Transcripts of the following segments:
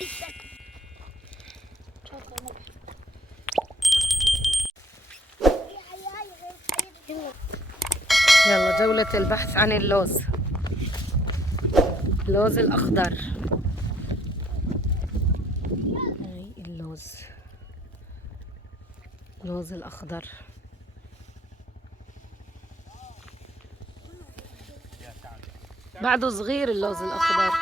يلا جولة البحث عن اللوز، اللوز الأخضر. هاي اللوز، اللوز الأخضر. بعده صغير اللوز الأخضر.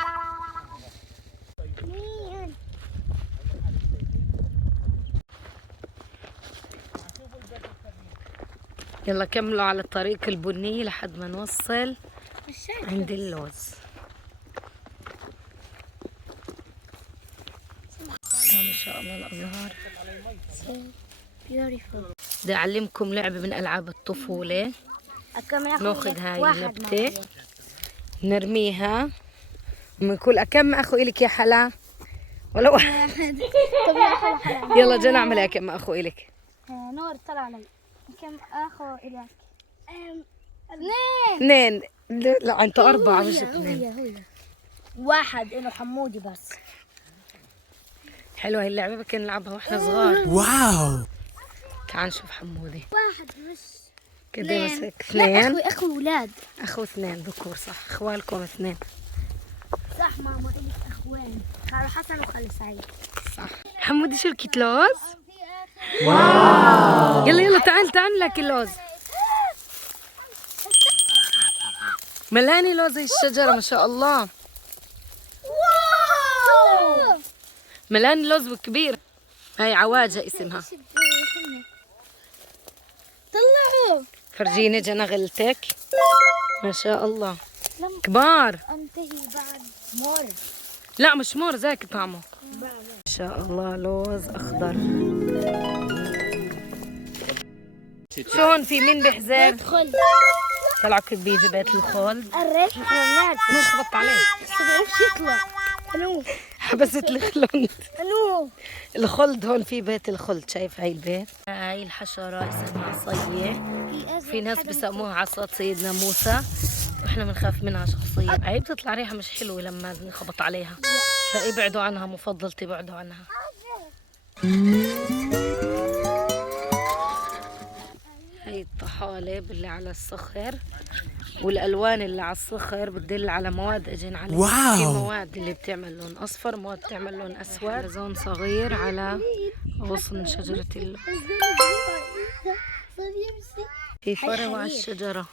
يلا كملوا على الطريق البني لحد ما نوصل عند اللوز. ما شاء الله الأزهار. بدي أعلمكم لعبة من ألعاب الطفولة. ناخذ هاي النبتة نرميها من كل كم أخو إلك يا حلا؟ ولا واحد. طب يا حلا يلا جا نعملها كم أخو إلك. نور طلع علي. كم أخو إلك؟ اثنين. لا أنت أربعة مش اثنين. واحد إنه حمودي بس. حلوة هي اللعبة كنا نلعبها واحنا صغار. واو. تعال نشوف حمودي. واحد مش كده مسك اثنين. أخوي أولاد. أخو اثنين ذكور صح، إخوالكم اثنين. صح ماما إلك أخوين، خالو حسن وخالو سعيد. صح. حمودي شركة لوز. واو. يلا يلا تعال تعال لك اللوز. ملاني لوز الشجرة ما شاء الله. واو. ملاني لوز كبير. هاي عواجة اسمها. طلعوا. فرجيني جنغلتك. ما شاء الله. كبار. انتهي بعد مر. لا مش مور زاك طعمه. ما شاء الله لوز أخضر. شو هون في مين بيحزر؟ خلد. طلعوا كيف بيجي بيت الخلد. قريت الحيوانات. مو خبطت عليه. بس ما بعرفش يطلع. أنو. حبست الخلد. أنو. الخلد هون في بيت الخلد، شايف هاي البيت؟ هاي الحشرة اسمها عصية، في ناس بسموها عصا سيدنا موسى، واحنا بنخاف منها شخصيا. هاي بتطلع ريحة مش حلوة لما نخبط عليها، فابعدوا عنها، مفضل تبعدوا عنها. هاي الطحالب اللي على الصخر، والالوان اللي على الصخر بتدل على مواد اجين عليها. واو. في مواد اللي بتعمل لون اصفر، مواد بتعمل لون اسود. لزون صغير على غصن شجرة اللوز. في فرو على الشجرة،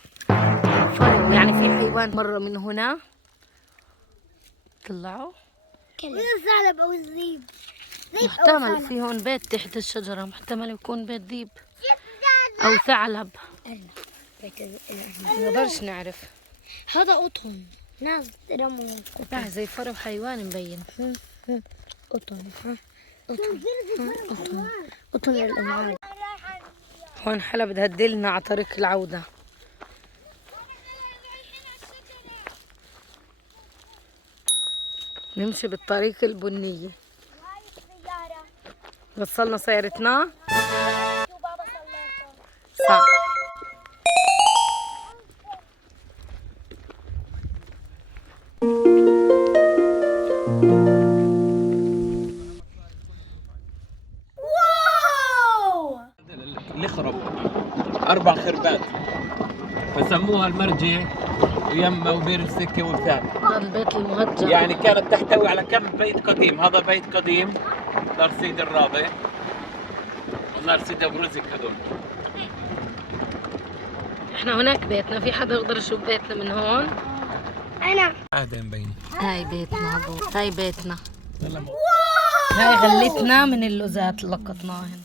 فرو يعني في حيوان مرة من هنا. طلعوا الثعلب أو الذيب. محتمل في هون بيت تحت الشجرة، محتمل يكون بيت ذيب أو ثعلب، ما نقدرش نعرف. هذا قطن، ناس رموا لا زي فرو حيوان مبين. قطن. قطن الأمعاء. هون حلا بدها تدلنا على طريق العودة. نمشي بالطريق البنية. وصلنا سيارتنا. صح. الخرب 4 خربات فسموها المرجع ويما وبير السكه والثاني. هذا البيت المهجر يعني كانت تحتوي على كم بيت قديم. هذا بيت قديم دار سيد الرابع ودار سيد ابو رزق. هذول احنا هناك بيتنا. في حدا يقدر يشوف بيتنا من هون؟ أنا. عادة مبين. هاي بيتنا هذول، هاي بيتنا. هاي غلتنا من اللوزات اللي لقطناهن.